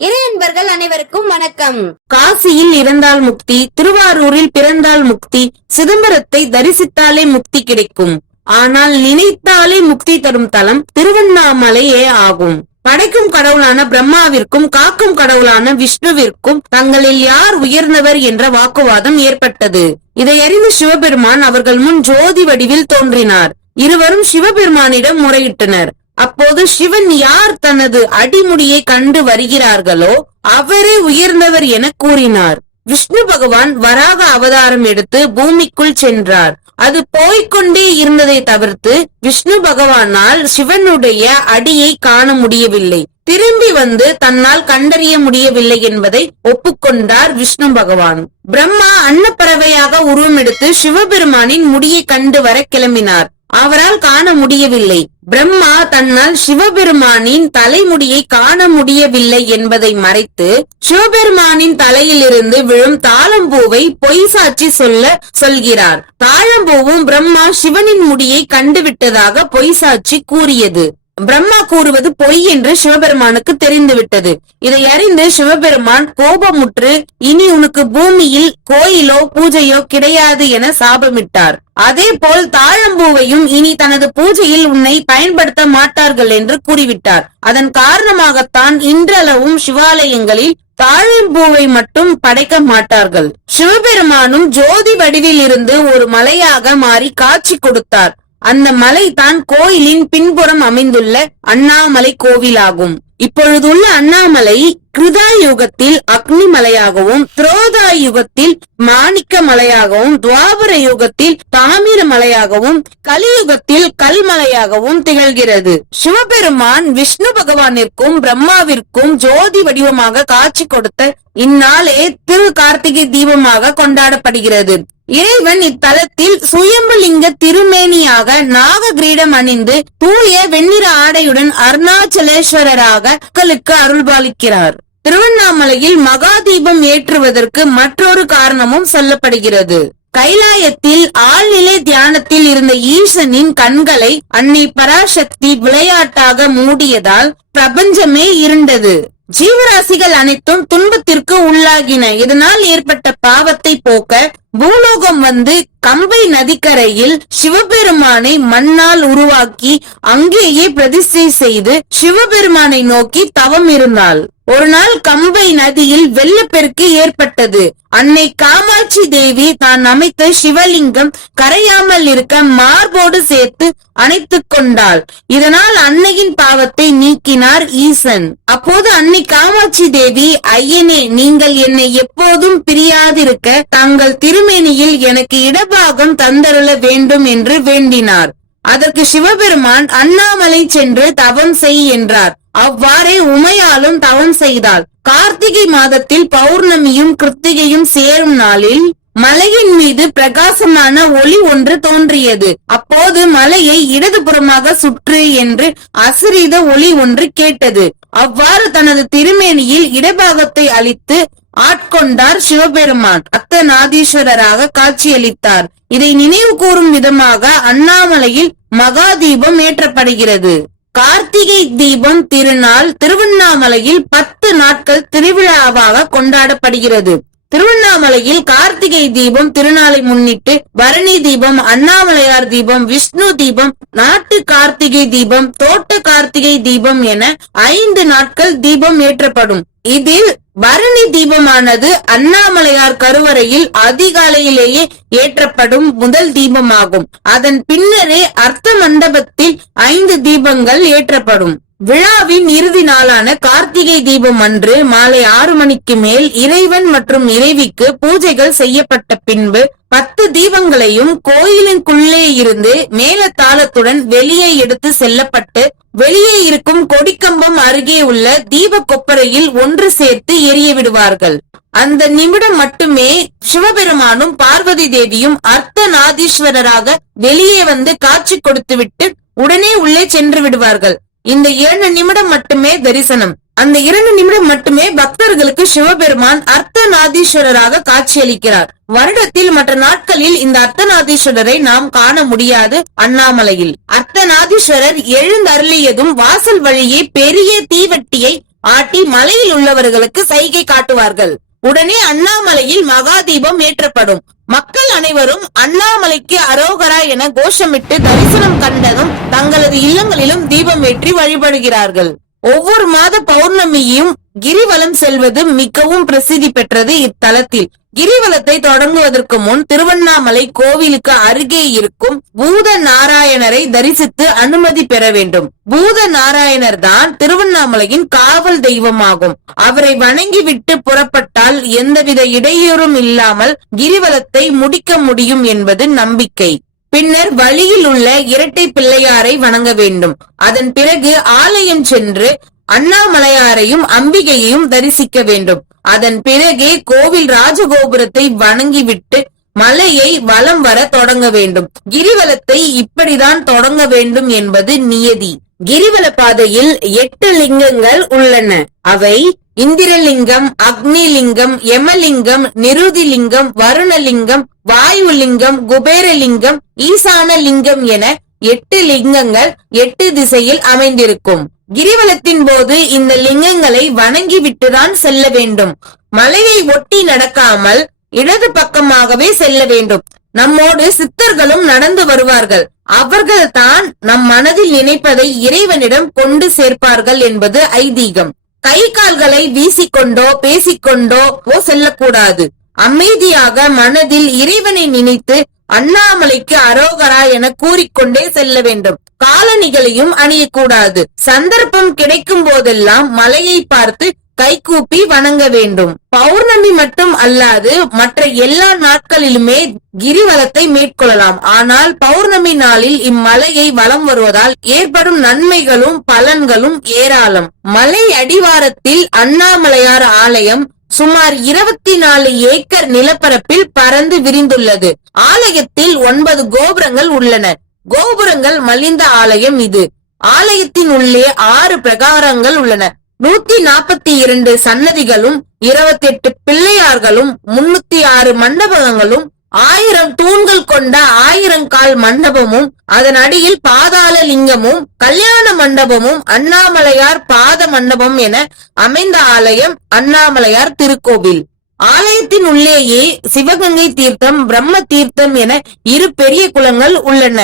இறை அன்பர்கள் அனைவருக்கும் வணக்கம். காசியில் இறந்தால் முக்தி திருவாரூரில் பிறந்தால் முக்தி சிதம்பரத்தை தரிசித்தாலே முக்தி கிடைக்கும். ஆனால் நினைத்தாலே முக்தி தரும் தலம் திருவண்ணாமலையே ஆகும். படைக்கும் கடவுளான பிரம்மாவிற்கும் காக்கும் கடவுளான விஷ்ணுவிற்கும் தங்களில் யார் உயர்ந்தவர் என்ற வாக்குவாதம் ஏற்பட்டது. இதை சிவபெருமான் அவர்கள் முன் ஜோதி வடிவில் தோன்றினார். இருவரும் சிவபெருமானிடம் முறையிட்டனர். அப்போது சிவன் யார் தனது அடிமுடியை கண்டு வருகிறார்களோ அவரே உயர்ந்தவர் என கூறினார். விஷ்ணு பகவான் வராக அவதாரம் எடுத்து பூமிக்குள் சென்றார். அது போய்க்கொண்டே இருந்ததை தவிர்த்து விஷ்ணு பகவானால் சிவனுடைய அடியை காண முடியவில்லை. திரும்பி வந்து தன்னால் கண்டறிய முடியவில்லை என்பதை ஒப்புக்கொண்டார் விஷ்ணு பகவான். பிரம்மா அன்னப்பறவையாக உருவம் எடுத்து சிவபெருமானின் முடியை கண்டு வர கிளம்பினார். அவரால் காண முடியவில்லை. பிரம்மா தன்னால் சிவபெருமானின் தலைமுடியை காண முடியவில்லை என்பதை மறைத்து சிவபெருமானின் தலையிலிருந்து விழும் தாளம்பூவை பொய் சாட்சி சொல்ல சொல்கிறார். தாழம்பூவும் பிரம்மா சிவனின் முடியை கண்டுவிட்டதாக பொய் சாட்சி கூறியது. பிரம்மா கூறுவது பொய் என்று சிவபெருமானுக்கு தெரிந்துவிட்டது. இதை அறிந்து சிவபெருமான் கோபமுற்று இனி உனக்கு பூமியில் கோயிலோ பூஜையோ கிடையாது என சாபமிட்டார். அதே போல் தாழம்பூவையும் இனி தனது பூஜையில் உன்னை பயன்படுத்த மாட்டார்கள் என்று கூறிவிட்டார். அதன் காரணமாகத்தான் இன்றளவும் சிவாலயங்களில் தாழம்பூவை மட்டும் படைக்க மாட்டார்கள். சிவபெருமானும் ஜோதி வடிவில் இருந்து ஒரு மலையாக மாறி காட்சி கொடுத்தார். அந்த மலை தான் கோயிலின் பின்புறம் அமைந்துள்ள அண்ணாமலை கோவிலாகும். இப்பொழுதுள்ள அண்ணாமலை கிருதா யுகத்தில் அக்னி மலையாகவும் துரோதா யுகத்தில் மாணிக்க மலையாகவும் துவாபர யுகத்தில் தாமிர மலையாகவும் கலியுகத்தில் கல்மலையாகவும் திகழ்கிறது. சிவபெருமான் விஷ்ணு பகவானிற்கும் பிரம்மாவிற்கும் ஜோதி வடிவமாக காட்சி கொடுத்த இந்நாளே திரு கார்த்திகை தீபமாக கொண்டாடப்படுகிறது. இறைவன் இத்தலத்தில் சுயம்புலிங்க திருமேனியாக நாக கிரீடம் அணிந்து தூய வெண்ணிற ஆடையுடன் அருணாச்சலேஸ்வரராக மக்களுக்கு அருள்பாலிக்கிறார். திருவண்ணாமலையில் மகாதீபம் ஏற்றுவதற்கு மற்றொரு காரணமும் சொல்லப்படுகிறது. கைலாயத்தில் ஆழ்நிலை தியானத்தில் இருந்த ஈசனின் கண்களை அன்னை பராசக்தி விளையாட்டாக மூடியதால் பிரபஞ்சமே இருண்டது. ஜீவராசிகள் அனைத்தும் துன்பத்திற்கு உள்ளாகின. இதனால் ஏற்பட்ட பாவத்தை போக்க பூலோகம் வந்து கம்பை நதிக்கரையில் சிவபெருமானை மண்ணால் உருவாக்கி அங்கேயே பிரதிஷ்டை செய்து சிவபெருமானை நோக்கி தவம் இருந்தாள். ஒரு நாள் கம்பை நதியில் வெள்ளப்பெருக்கு ஏற்பட்டது. அன்னை காமாட்சி தேவி தான் அமைத்த சிவலிங்கம் கரையாமல் இருக்க மார்போடு சேர்த்து அணைத்து கொண்டாள். இதனால் அன்னையின் பாவத்தை நீக்கினார் ஈசன். அப்போது அன்னை காமாட்சி தேவி ஐயனே நீங்கள் என்னை எப்போதும் பிரியாதிருக்க தங்கள் திருமேனியில் எனக்கு இடபாகம் தந்தருள வேண்டும் என்று வேண்டினார். அதற்கு சிவபெருமான் அண்ணாமலை சென்று தவம் செய் என்றார். அவ்வாறே உமையாலும் தவம் செய்தாள். கார்த்திகை மாதத்தில் பௌர்ணமியும் கிருத்திகையும் சேரும் நாளில் மலையின் மீது பிரகாசமான ஒளி ஒன்று தோன்றியது. அப்போது மலையை இடதுபுறமாக சுற்று என்று அசிரீத ஒளி ஒன்று கேட்டது. அவ்வாறு தனது திருமேனியில் இடபாகத்தை அளித்து ஆட்கொண்டார் சிவபெருமான். அத்தநாதீஸ்வரராக காட்சியளித்தார். இதை நினைவு கூறும் விதமாக அண்ணாமலையில் மகா தீபம் ஏற்றப்படுகிறது. கார்த்திகை தீபம் திருநாள் திருவண்ணாமலையில் பத்து நாட்கள் திருவிழாவாக கொண்டாடப்படுகிறது. திருவண்ணாமலையில் கார்த்திகை தீபம் திருநாளை முன்னிட்டு பரணி தீபம் அண்ணாமலையார் தீபம் விஷ்ணு தீபம் நாட்டு கார்த்திகை தீபம் தோட்ட கார்த்திகை தீபம் என ஐந்து நாட்கள் தீபம் ஏற்றப்படும். இதில் பரணி தீபமானது அண்ணாமலையார் கருவறையில் அதிகாலையிலேயே ஏற்றப்படும் முதல் தீபமாகும். அதன் பின்னரே அர்த்த மண்டபத்தில் ஐந்து தீபங்கள் ஏற்றப்படும். விழாவின் இறுதி நாளான கார்த்திகை தீபம் அன்று மாலை ஆறு மணிக்கு மேல் இறைவன் மற்றும் இறைவிக்கு பூஜைகள் செய்யப்பட்ட பின்பு பத்து தீபங்களையும் கோயிலுக்குள்ளே இருந்து மேல தாளத்துடன் வெளியே எடுத்து செல்லப்பட்டு வெளியே இருக்கும் கொடிக்கம்பம் அருகே உள்ள தீப கொப்பரையில் ஒன்று சேர்த்து எரிய விடுவார்கள். அந்த நிமிடம் மட்டுமே சிவபெருமானும் பார்வதி தேவியும் அர்த்தநாதீஸ்வரராக வெளியே வந்து காட்சி கொடுத்துவிட்டு உடனே உள்ளே சென்று விடுவார்கள். இந்த இரண்டு நிமிடம் மட்டுமே தரிசனம். அந்த இரண்டு நிமிடம் மட்டுமே பக்தர்களுக்கு சிவபெருமான் அர்த்தநாதீஸ்வரராக காட்சியளிக்கிறார். வருடத்தில் மற்ற நாட்களில் இந்த அர்த்தநாதீஸ்வரரை நாம் காண முடியாது அண்ணாமலையில். அர்த்தநாதீஸ்வரர் எழுந்தருளியதும் வாசல் வழியே பெரிய தீவட்டியை ஆட்டி மலையில் உள்ளவர்களுக்கு சைகை காட்டுவார்கள். உடனே அண்ணாமலையில் மகாதீபம் ஏற்றப்படும். மக்கள் அனைவரும் அண்ணாமலைக்கு அரோகரா என கோஷமிட்டு தரிசனம் கண்டதும் தங்களது இல்லங்களிலும் தீபம் ஏற்றி வழிபடுகிறார்கள். ஒவ்வொரு மாத பௌர்ணமியும் கிரிவலம் செல்வது மிகவும் பிரசித்தி பெற்றது இத்தலத்தில். கிரிவலத்தை தொடங்குவதற்கு முன் திருவண்ணாமலை கோவிலுக்கு அருகே இருக்கும் பூத நாராயணரை தரிசித்து அனுமதி பெற வேண்டும். பூத நாராயணர் தான் திருவண்ணாமலையின் காவல் தெய்வமாகும். அவரை வணங்கிவிட்டு புறப்பட்டால் எந்தவித இடையூறும் இல்லாமல் கிரிவலத்தை முடிக்க முடியும் என்பது நம்பிக்கை. பின்னர் வழியில் உள்ள இரட்டை பிள்ளையாரை வணங்க வேண்டும். அதன் பிறகு ஆலயம் சென்று அண்ணாமலையாரையும் அம்பிகையையும் தரிசிக்க வேண்டும். அதன் பிறகே கோவில் ராஜகோபுரத்தை வணங்கிவிட்டு மலையை வலம் வர தொடங்க வேண்டும். கிரிவலத்தை இப்படிதான் தொடங்க வேண்டும் என்பது நியதி. கிரிவல பாதையில் எட்டு லிங்கங்கள் உள்ளன. அவை இந்திரலிங்கம் அக்னிலிங்கம் யமலிங்கம் நிருதிலிங்கம் வருணலிங்கம் வாயுலிங்கம் குபேரலிங்கம் ஈசான லிங்கம் என எட்டு லிங்கங்கள் எட்டு திசையில் அமைந்திருக்கும். கிரிவலத்தின் போது இந்த லிங்கங்களை வணங்கி விட்டுதான் செல்ல வேண்டும். மலையை ஒட்டி நடக்காமல் இடது பக்கமாகவே செல்ல வேண்டும். நம்மோடு சித்தர்களும் நடந்து வருவார்கள். அவர்கள் தான் நம் மனதில் நினைப்பதை இறைவனிடம் கொண்டு சேர்ப்பார்கள் என்பது ஐதீகம். கை கால்களை வீசிக்கொண்டோ பேசிக்கொண்டோ செல்லக்கூடாது. அமைதியாக மனதில் இறைவனை நினைத்து அண்ணாமலைக்கு அரோகரா என கூறிக்கொண்டே செல்ல வேண்டும். காலணிகளையும் அணியக்கூடாது. சந்தர்ப்பம் கிடைக்கும் போதெல்லாம் மலையை பார்த்து கைகூப்பி வணங்க வேண்டும். பௌர்ணமி மட்டும் அல்லாது மற்ற எல்லா நாட்களிலுமே கிரிவலத்தை மேற்கொள்ளலாம். ஆனால் பௌர்ணமி நாளில் இம்மலையை வலம் வருவதால் ஏற்படும் நன்மைகளும் பலன்களும் ஏராளம். மலை அடிவாரத்தில் அண்ணாமலையார் ஆலயம் சுமார் இருபத்தி நாலு ஏக்கர் நிலப்பரப்பில் பறந்து விரிந்துள்ளது. ஆலயத்தில் ஒன்பது கோபுரங்கள் உள்ளன. கோபுரங்கள் மலிந்த ஆலயம் இது. ஆலயத்தின் உள்ளே ஆறு பிரகாரங்கள் உள்ளன. நூத்தி நாற்பத்தி இரண்டு சன்னதிகளும் இருபத்தி எட்டு பிள்ளையார்களும் முன்னூத்தி ஆறு மண்டபங்களும் ஆயிரம் தூண்கள் கொண்ட ஆயிரங்கால் மண்டபமும் அதன் அடியில் பாதாள லிங்கமும் கல்யாண மண்டபமும் அண்ணாமலையார் பாத மண்டபம் என அமைந்த ஆலயம் அண்ணாமலையார் திருக்கோவில். ஆலயத்தின் உள்ளேயே சிவகங்கை தீர்த்தம் பிரம்ம தீர்த்தம் என இரு பெரிய குளங்கள் உள்ளன.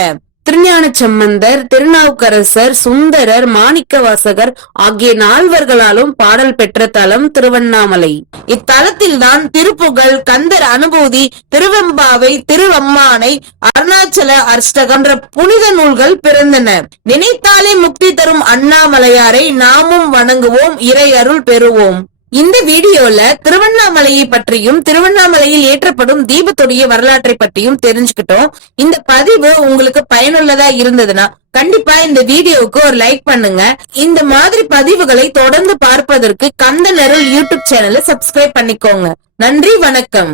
திருஞான சம்பந்தர் திருநாவுக்கரசர் சுந்தரர் மாணிக்கவாசகர் ஆகிய நால்வர்களாலும் பாடல் பெற்ற தலம் திருவண்ணாமலை. இத்தலத்தில்தான் திருப்புகழ் கந்தர் அனுபூதி திருவெம்பாவை திருவம்மானை அருணாச்சல அஷ்டகம் என்ற புனித நூல்கள் பிறந்தன. நினைத்தாலே முக்தி தரும் அண்ணாமலையாரை நாமும் வணங்குவோம் இறை அருள் பெறுவோம். இந்த வீடியோல திருவண்ணாமலையை பற்றியும் திருவண்ணாமலையில் ஏற்றப்படும் தீபத்துடைய வரலாற்றை பற்றியும் தெரிஞ்சுக்கிட்டோம். இந்த பதிவு உங்களுக்கு பயனுள்ளதா இருந்ததுன்னா கண்டிப்பா இந்த வீடியோவுக்கு ஒரு லைக் பண்ணுங்க. இந்த மாதிரி பதிவுகளை தொடர்ந்து பார்ப்பதற்கு கந்த நெருள் யூடியூப் சேனலை சப்ஸ்கிரைப் பண்ணிக்கோங்க. நன்றி வணக்கம்.